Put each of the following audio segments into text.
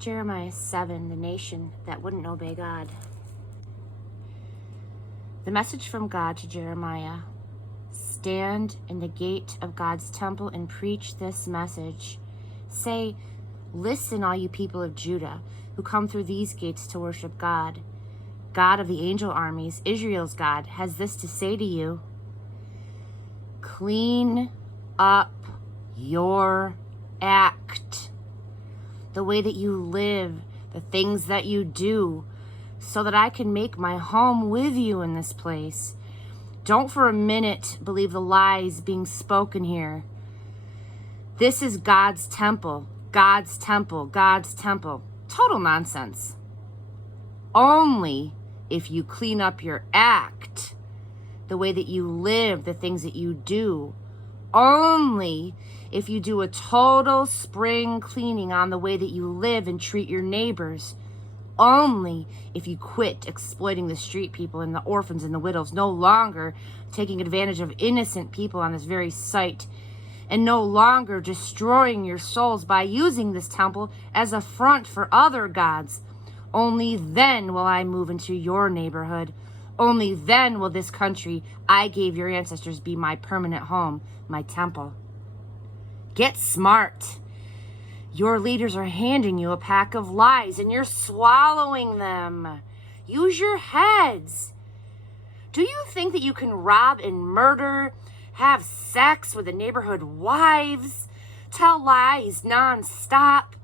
Jeremiah 7, the nation that wouldn't obey God. The message from God to Jeremiah. Stand in the gate of God's temple and preach this message. Say, listen, all you people of Judah, who come through these gates to worship God. God of the angel armies, Israel's God, has this to say to you. Clean up your act, the way that you live, the things that you do, so that I can make my home with you in this place. Don't for a minute believe the lies being spoken here. This is God's temple, God's temple, God's temple. Total nonsense. Only if you clean up your act, the way that you live, the things that you do. Only if you do a total spring cleaning on the way that you live and treat your neighbors. Only if you quit exploiting the street people and the orphans and the widows, no longer taking advantage of innocent people on this very site, and no longer destroying your souls by using this temple as a front for other gods. Only then will I move into your neighborhood. Only then will this country I gave your ancestors be my permanent home, my temple. Get smart. Your leaders are handing you a pack of lies and you're swallowing them. Use your heads. Do you think that you can rob and murder, have sex with the neighborhood wives, tell lies nonstop,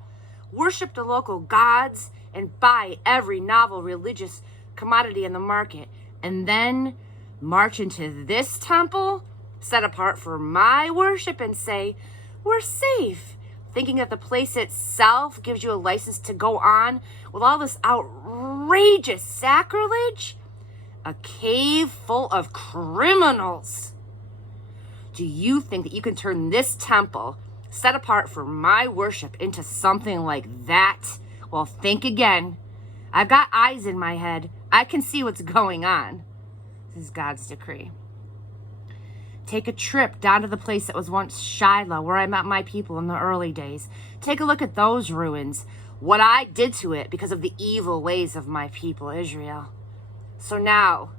worship the local gods, and buy every novel religious commodity in the market, and then march into this temple set apart for my worship and say, we're safe, thinking that the place itself gives you a license to go on with all this outrageous sacrilege? A cave full of criminals. Do you think that you can turn this temple set apart for my worship into something like that? Well, think again. I've got eyes in my head. I can see what's going on. This is God's decree. Take a trip down to the place that was once Shiloh, where I met my people in the early days. Take a look at those ruins, what I did to it because of the evil ways of my people, Israel. So now,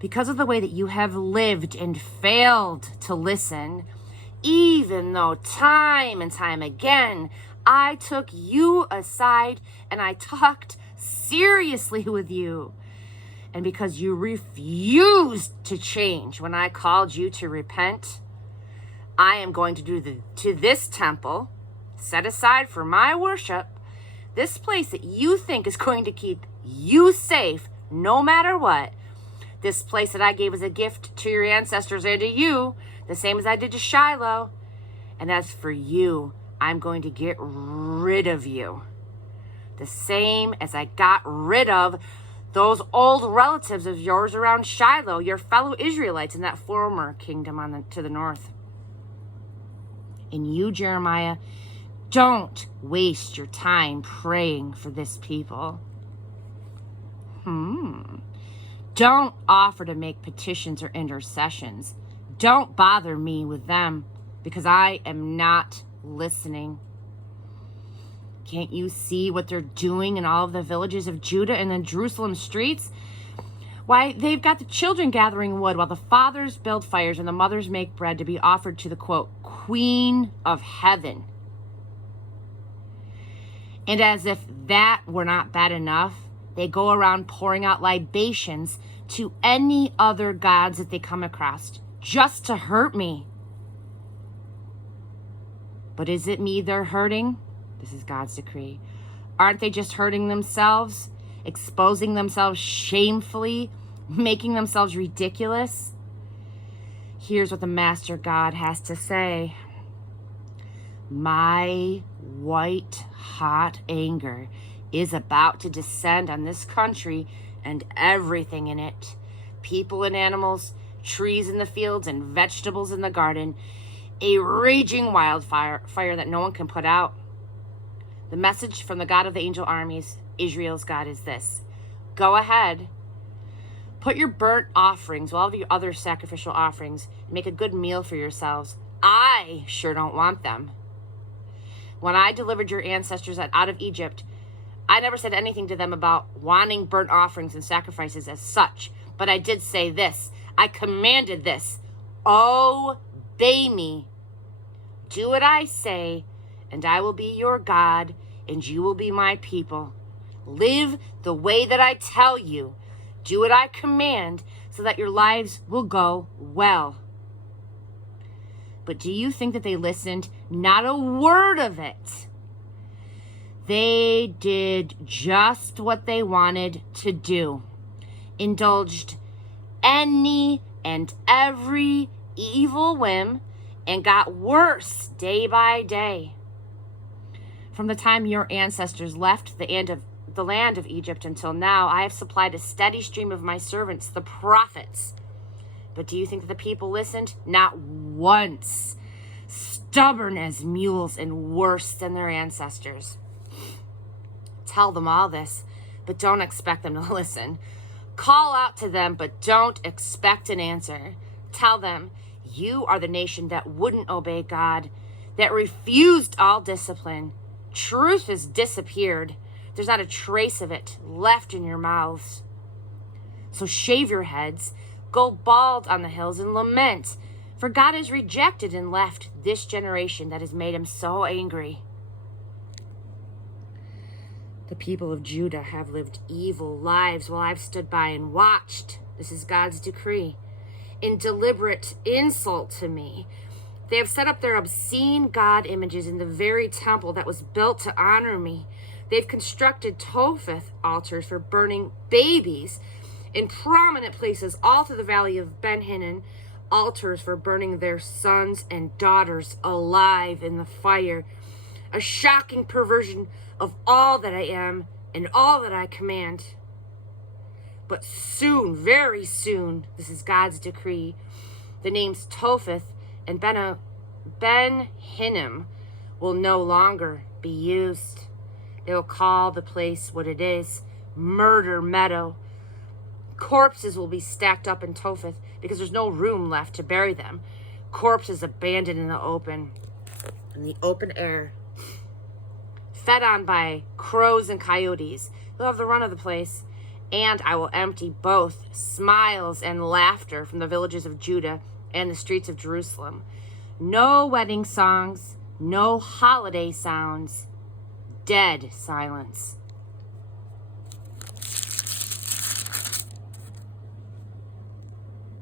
because of the way that you have lived and failed to listen, even though time and time again, I took you aside and I talked seriously with you. And because you refused to change when I called you to repent, I am going to do to this temple, set aside for my worship, this place that you think is going to keep you safe no matter what, this place that I gave as a gift to your ancestors and to you, the same as I did to Shiloh. And as for you, I'm going to get rid of you. The same as I got rid of those old relatives of yours around Shiloh, your fellow Israelites in that former kingdom to the north. And you, Jeremiah, don't waste your time praying for this people. Don't offer to make petitions or intercessions. Don't bother me with them because I am not listening. Can't you see what they're doing in all of the villages of Judah and the Jerusalem streets? Why, they've got the children gathering wood while the fathers build fires and the mothers make bread to be offered to the, quote, Queen of Heaven. And as if that were not bad enough, they go around pouring out libations to any other gods that they come across just to hurt me. But is it me they're hurting? This is God's decree. Aren't they just hurting themselves, exposing themselves shamefully, making themselves ridiculous? Here's what the Master God has to say. My white hot anger is about to descend on this country and everything in it. People and animals, trees in the fields and vegetables in the garden. A raging wildfire that no one can put out. The message from the God of the angel armies, Israel's God, is this. Go ahead. Put your burnt offerings, all of your other sacrificial offerings, and make a good meal for yourselves. I sure don't want them. When I delivered your ancestors out of Egypt, I never said anything to them about wanting burnt offerings and sacrifices as such. But I did say this. I commanded this. Obey me. Do what I say, and I will be your God, and you will be my people. Live the way that I tell you. Do what I command, so that your lives will go well. But do you think that they listened? Not a word of it. They did just what they wanted to do. Indulged any and every evil whim and got worse day by day. From the time your ancestors left the land of Egypt until now, I have supplied a steady stream of my servants, the prophets. But do you think that the people listened? Not once. Stubborn as mules and worse than their ancestors. Tell them all this, but don't expect them to listen. Call out to them, but don't expect an answer. Tell them, you are the nation that wouldn't obey God, that refused all discipline. Truth has disappeared. There's not a trace of it left in your mouths. So shave your heads, go bald on the hills and lament, for God has rejected and left this generation that has made him so angry. The people of Judah have lived evil lives while I've stood by and watched. This is God's decree. In deliberate insult to me, they have set up their obscene God images in the very temple that was built to honor me. They've constructed Topheth altars for burning babies in prominent places all through the valley of Ben Hinnom, altars for burning their sons and daughters alive in the fire. A shocking perversion of all that I am and all that I command. But soon, very soon, this is God's decree, the names Topheth and Ben Hinnom will no longer be used. They will call the place what it is, Murder Meadow. Corpses will be stacked up in Topheth because there's no room left to bury them. Corpses abandoned in the open air, fed on by crows and coyotes. They'll have the run of the place. And I will empty both smiles and laughter from the villages of Judah and the streets of Jerusalem. No wedding songs, no holiday sounds, dead silence.